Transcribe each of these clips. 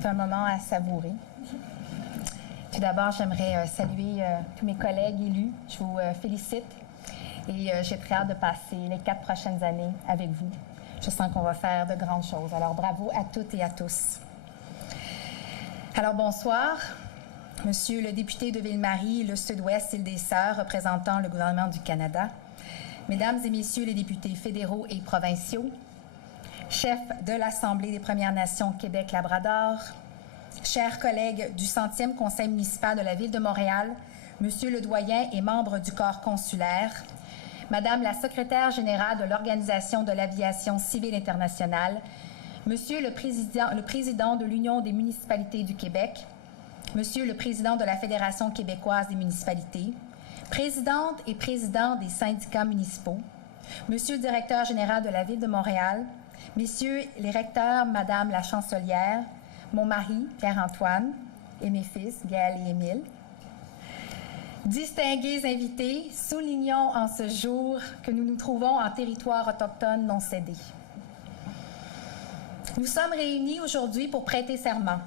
C'est un moment à savourer. Tout d'abord, j'aimerais saluer tous mes collègues élus. Je vous félicite et j'ai très hâte de passer les 4 prochaines années avec vous. Je sens qu'on va faire de grandes choses. Alors, bravo à toutes et à tous. Alors, bonsoir. Monsieur le député de Ville-Marie, le Sud-Ouest, Île des Sœurs, représentant le gouvernement du Canada, Mesdames et Messieurs les députés fédéraux et provinciaux, chefs de l'Assemblée des Premières Nations Québec-Labrador, chers collègues du 100e Conseil municipal de la Ville de Montréal, Monsieur le doyen et membre du corps consulaire, Madame la secrétaire générale de l'Organisation de l'aviation civile internationale, Monsieur le président de l'Union des municipalités du Québec, Monsieur le président de la Fédération québécoise des municipalités, présidente et président des syndicats municipaux, Monsieur le directeur général de la Ville de Montréal, Messieurs les recteurs, Madame la chancelière, mon mari, Pierre-Antoine, et mes fils, Gaël et Émile. Distingués invités, soulignons en ce jour que nous nous trouvons en territoire autochtone non cédé. Nous sommes réunis aujourd'hui pour prêter serment,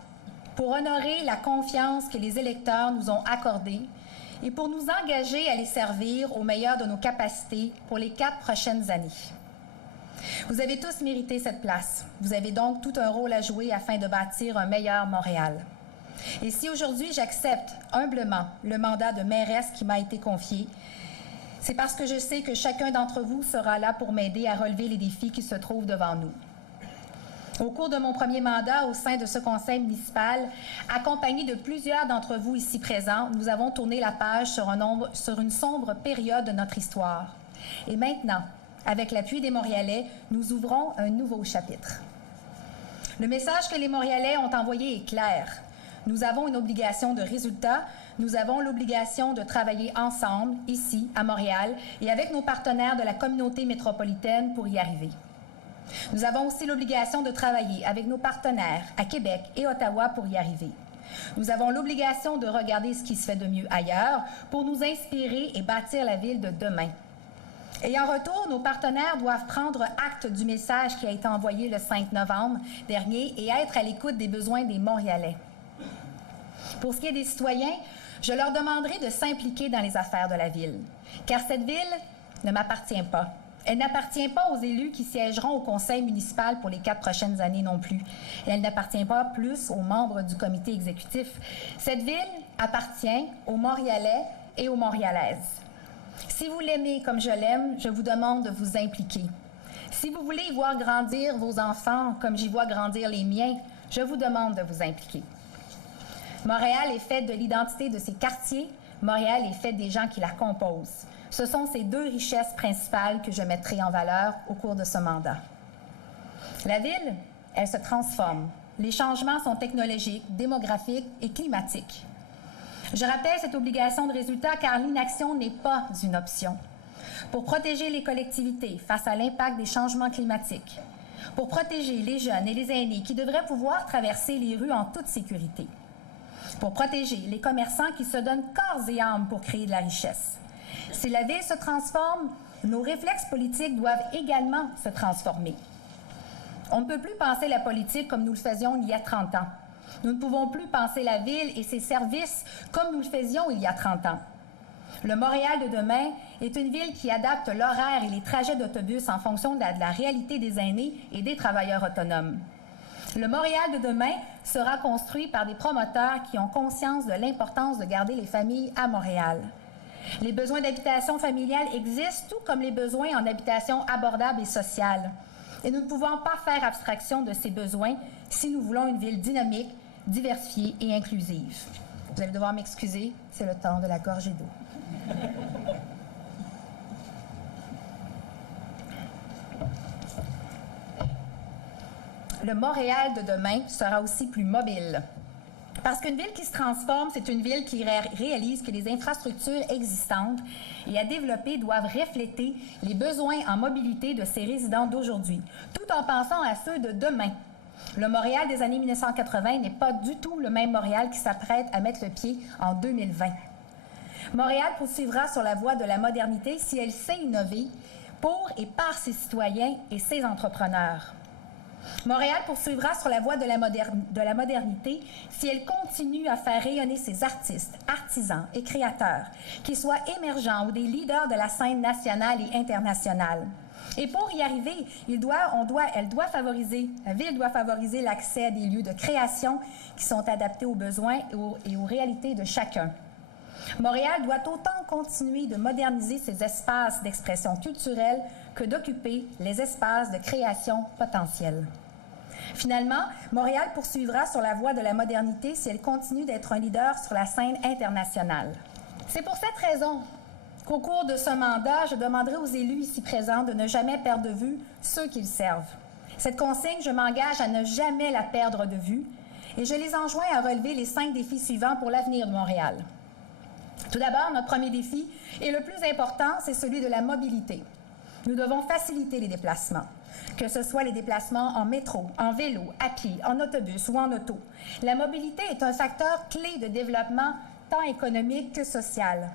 pour honorer la confiance que les électeurs nous ont accordée et pour nous engager à les servir au meilleur de nos capacités pour les 4 prochaines années. Vous avez tous mérité cette place. Vous avez donc tout un rôle à jouer afin de bâtir un meilleur Montréal. Et si aujourd'hui j'accepte humblement le mandat de mairesse qui m'a été confié, c'est parce que je sais que chacun d'entre vous sera là pour m'aider à relever les défis qui se trouvent devant nous. Au cours de mon premier mandat au sein de ce conseil municipal, accompagné de plusieurs d'entre vous ici présents, nous avons tourné la page sur une sombre période de notre histoire. Et maintenant, avec l'appui des Montréalais, nous ouvrons un nouveau chapitre. Le message que les Montréalais ont envoyé est clair. Nous avons une obligation de résultat. Nous avons l'obligation de travailler ensemble, ici, à Montréal, et avec nos partenaires de la communauté métropolitaine pour y arriver. Nous avons aussi l'obligation de travailler avec nos partenaires à Québec et Ottawa pour y arriver. Nous avons l'obligation de regarder ce qui se fait de mieux ailleurs pour nous inspirer et bâtir la ville de demain. Et en retour, nos partenaires doivent prendre acte du message qui a été envoyé le 5 novembre dernier et être à l'écoute des besoins des Montréalais. Pour ce qui est des citoyens, je leur demanderai de s'impliquer dans les affaires de la ville, car cette ville ne m'appartient pas. Elle n'appartient pas aux élus qui siégeront au conseil municipal pour les 4 prochaines années non plus. Et elle n'appartient pas plus aux membres du comité exécutif. Cette ville appartient aux Montréalais et aux Montréalaises. Si vous l'aimez comme je l'aime, je vous demande de vous impliquer. Si vous voulez y voir grandir vos enfants comme j'y vois grandir les miens, je vous demande de vous impliquer. Montréal est faite de l'identité de ses quartiers. Montréal est faite des gens qui la composent. Ce sont ces 2 richesses principales que je mettrai en valeur au cours de ce mandat. La ville, elle se transforme. Les changements sont technologiques, démographiques et climatiques. Je rappelle cette obligation de résultat car l'inaction n'est pas une option. Pour protéger les collectivités face à l'impact des changements climatiques, pour protéger les jeunes et les aînés qui devraient pouvoir traverser les rues en toute sécurité, pour protéger les commerçants qui se donnent corps et âme pour créer de la richesse. Si la ville se transforme, nos réflexes politiques doivent également se transformer. On ne peut plus penser la politique comme nous le faisions il y a 30 ans. Nous ne pouvons plus penser la ville et ses services comme nous le faisions il y a 30 ans. Le Montréal de demain est une ville qui adapte l'horaire et les trajets d'autobus en fonction de la réalité des aînés et des travailleurs autonomes. Le Montréal de demain sera construit par des promoteurs qui ont conscience de l'importance de garder les familles à Montréal. Les besoins d'habitation familiale existent, tout comme les besoins en habitation abordable et sociale. Et nous ne pouvons pas faire abstraction de ces besoins si nous voulons une ville dynamique, diversifiée et inclusive. Vous allez devoir m'excuser, c'est le temps de la gorgée d'eau. Le Montréal de demain sera aussi plus mobile. Parce qu'une ville qui se transforme, c'est une ville qui réalise que les infrastructures existantes et à développer doivent refléter les besoins en mobilité de ses résidents d'aujourd'hui, tout en pensant à ceux de demain. Le Montréal des années 1980 n'est pas du tout le même Montréal qui s'apprête à mettre le pied en 2020. Montréal poursuivra sur la voie de la modernité si elle sait innover pour et par ses citoyens et ses entrepreneurs. Montréal poursuivra sur la voie de la modernité si elle continue à faire rayonner ses artistes, artisans et créateurs, qu'ils soient émergents ou des leaders de la scène nationale et internationale. Et pour y arriver, la ville doit favoriser l'accès à des lieux de création qui sont adaptés aux besoins et aux réalités de chacun. Montréal doit autant continuer de moderniser ses espaces d'expression culturelle que d'occuper les espaces de création potentielle. Finalement, Montréal poursuivra sur la voie de la modernité si elle continue d'être un leader sur la scène internationale. C'est pour cette raison qu'au cours de ce mandat, je demanderai aux élus ici présents de ne jamais perdre de vue ceux qu'ils servent. Cette consigne, je m'engage à ne jamais la perdre de vue et je les enjoins à relever les 5 défis suivants pour l'avenir de Montréal. Tout d'abord, notre premier défi, et le plus important, c'est celui de la mobilité. Nous devons faciliter les déplacements, que ce soit les déplacements en métro, en vélo, à pied, en autobus ou en auto. La mobilité est un facteur clé de développement tant économique que social.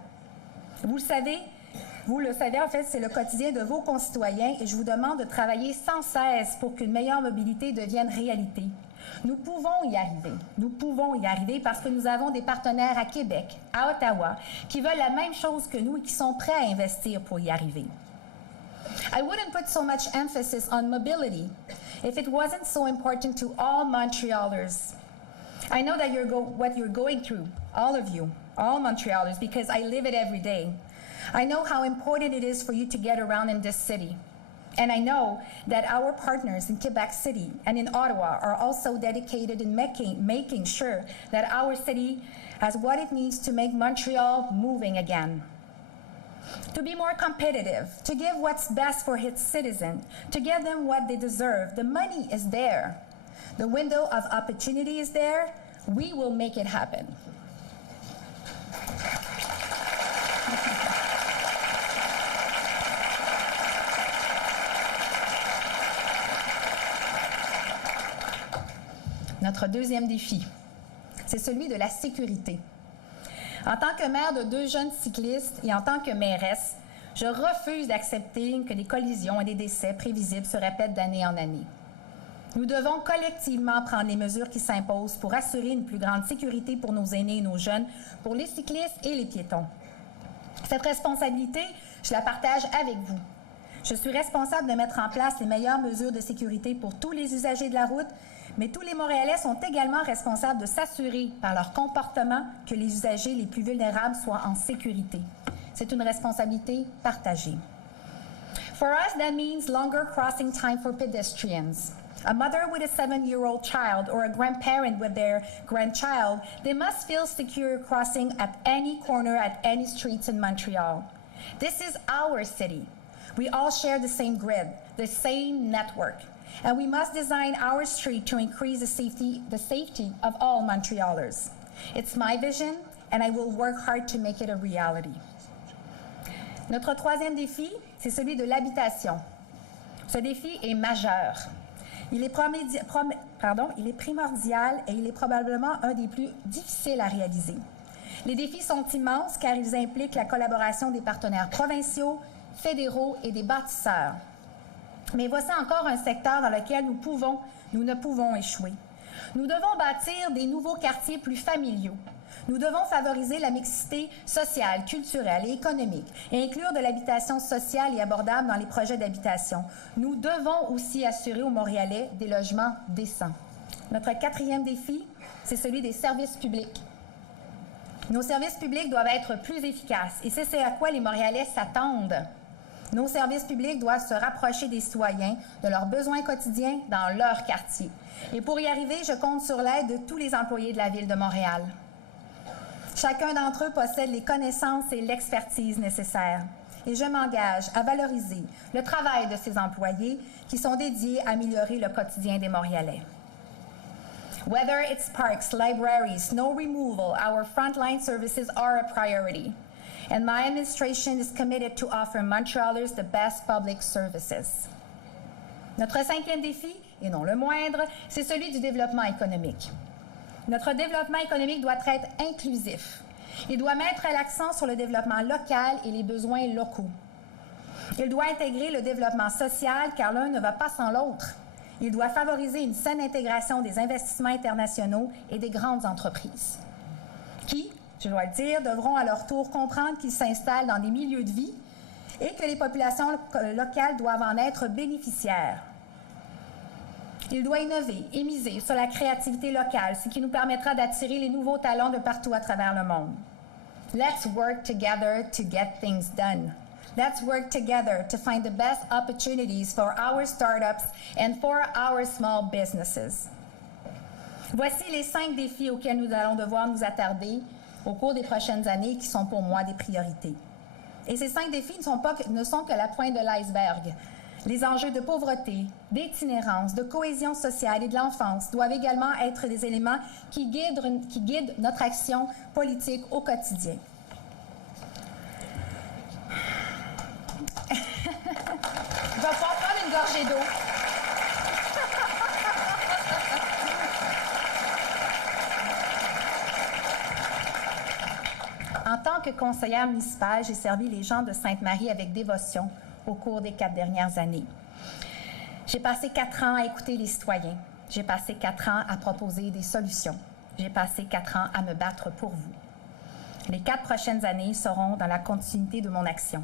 Vous le savez, en fait, c'est le quotidien de vos concitoyens et je vous demande de travailler sans cesse pour qu'une meilleure mobilité devienne réalité. Nous pouvons y arriver. Nous pouvons y arriver parce que nous avons des partenaires à Québec, à Ottawa, qui veulent la même chose que nous et qui sont prêts à investir pour y arriver. I wouldn't put so much emphasis on mobility if it wasn't so important to all Montrealers. I know that what you're going through, all of you, all Montrealers, because I live it every day. I know how important it is for you to get around in this city. And I know that our partners in Quebec City and in Ottawa are also dedicated in making sure that our city has what it needs to make Montreal moving again. To be more competitive, to give what's best for its citizens, to give them what they deserve. The money is there. The window of opportunity is there. We will make it happen. Notre deuxième défi, c'est celui de la sécurité. En tant que mère de 2 jeunes cyclistes et en tant que mairesse, je refuse d'accepter que des collisions et des décès prévisibles se répètent d'année en année. Nous devons collectivement prendre les mesures qui s'imposent pour assurer une plus grande sécurité pour nos aînés et nos jeunes, pour les cyclistes et les piétons. Cette responsabilité, je la partage avec vous. Je suis responsable de mettre en place les meilleures mesures de sécurité pour tous les usagers de la route, mais tous les Montréalais sont également responsables de s'assurer par leur comportement que les usagers les plus vulnérables soient en sécurité. C'est une responsabilité partagée. For us, that means longer crossing time for pedestrians. A mother with a 7-year-old child or a grandparent with their grandchild, they must feel secure crossing at any corner at any streets in Montreal. This is our city. We all share the same grid, the same network. And we must design our street to increase the safety of all Montrealers. It's my vision, and I will work hard to make it a reality. Notre troisième défi, c'est celui de l'habitation. Ce défi est majeur. Il est primordial et il est probablement un des plus difficiles à réaliser. Les défis sont immenses car ils impliquent la collaboration des partenaires provinciaux, fédéraux et des bâtisseurs. Mais voici encore un secteur dans lequel nous ne pouvons échouer. Nous devons bâtir des nouveaux quartiers plus familiaux. Nous devons favoriser la mixité sociale, culturelle et économique et inclure de l'habitation sociale et abordable dans les projets d'habitation. Nous devons aussi assurer aux Montréalais des logements décents. Notre quatrième défi, c'est celui des services publics. Nos services publics doivent être plus efficaces et c'est à quoi les Montréalais s'attendent. Nos services publics doivent se rapprocher des citoyens, de leurs besoins quotidiens dans leur quartier. Et pour y arriver, je compte sur l'aide de tous les employés de la Ville de Montréal. Chacun d'entre eux possède les connaissances et l'expertise nécessaires. Et je m'engage à valoriser le travail de ces employés qui sont dédiés à améliorer le quotidien des Montréalais. Whether it's parks, libraries, snow removal, our frontline services are a priority. And my administration is committed to offer Montrealers the best public services. Notre cinquième défi, et non le moindre, c'est celui du développement économique. Notre développement économique doit être inclusif. Il doit mettre l'accent sur le développement local et les besoins locaux. Il doit intégrer le développement social car l'un ne va pas sans l'autre. Il doit favoriser une saine intégration des investissements internationaux et des grandes entreprises, qui, je dois le dire, devront à leur tour comprendre qu'ils s'installent dans des milieux de vie et que les populations locales doivent en être bénéficiaires. Il doit innover et miser sur la créativité locale, ce qui nous permettra d'attirer les nouveaux talents de partout à travers le monde. Let's work together to get things done. Let's work together to find the best opportunities for our startups and for our small businesses. Voici les 5 défis auxquels nous allons devoir nous attarder au cours des prochaines années qui sont pour moi des priorités. Et ces 5 défis ne sont que la pointe de l'iceberg. Les enjeux de pauvreté, d'itinérance, de cohésion sociale et de l'enfance doivent également être des éléments qui guident notre action politique au quotidien. Je vais pouvoir prendre une gorgée d'eau. En tant que conseillère municipale, j'ai servi les gens de Sainte-Marie avec dévotion au cours des 4 dernières années. J'ai passé 4 ans à écouter les citoyens. J'ai passé 4 ans à proposer des solutions. J'ai passé 4 ans à me battre pour vous. Les 4 prochaines années seront dans la continuité de mon action.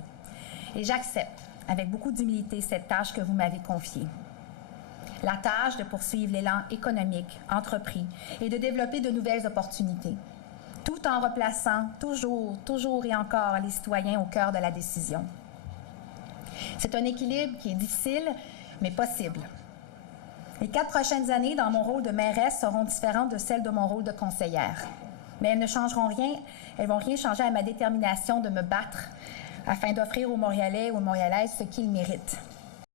Et j'accepte avec beaucoup d'humilité cette tâche que vous m'avez confiée. La tâche de poursuivre l'élan économique, entrepris et de développer de nouvelles opportunités, tout en replaçant toujours et encore les citoyens au cœur de la décision. C'est un équilibre qui est difficile, mais possible. Les 4 prochaines années dans mon rôle de mairesse seront différentes de celles de mon rôle de conseillère. Mais elles ne changeront rien, elles ne vont rien changer à ma détermination de me battre afin d'offrir aux Montréalais et aux Montréalaises ce qu'ils méritent.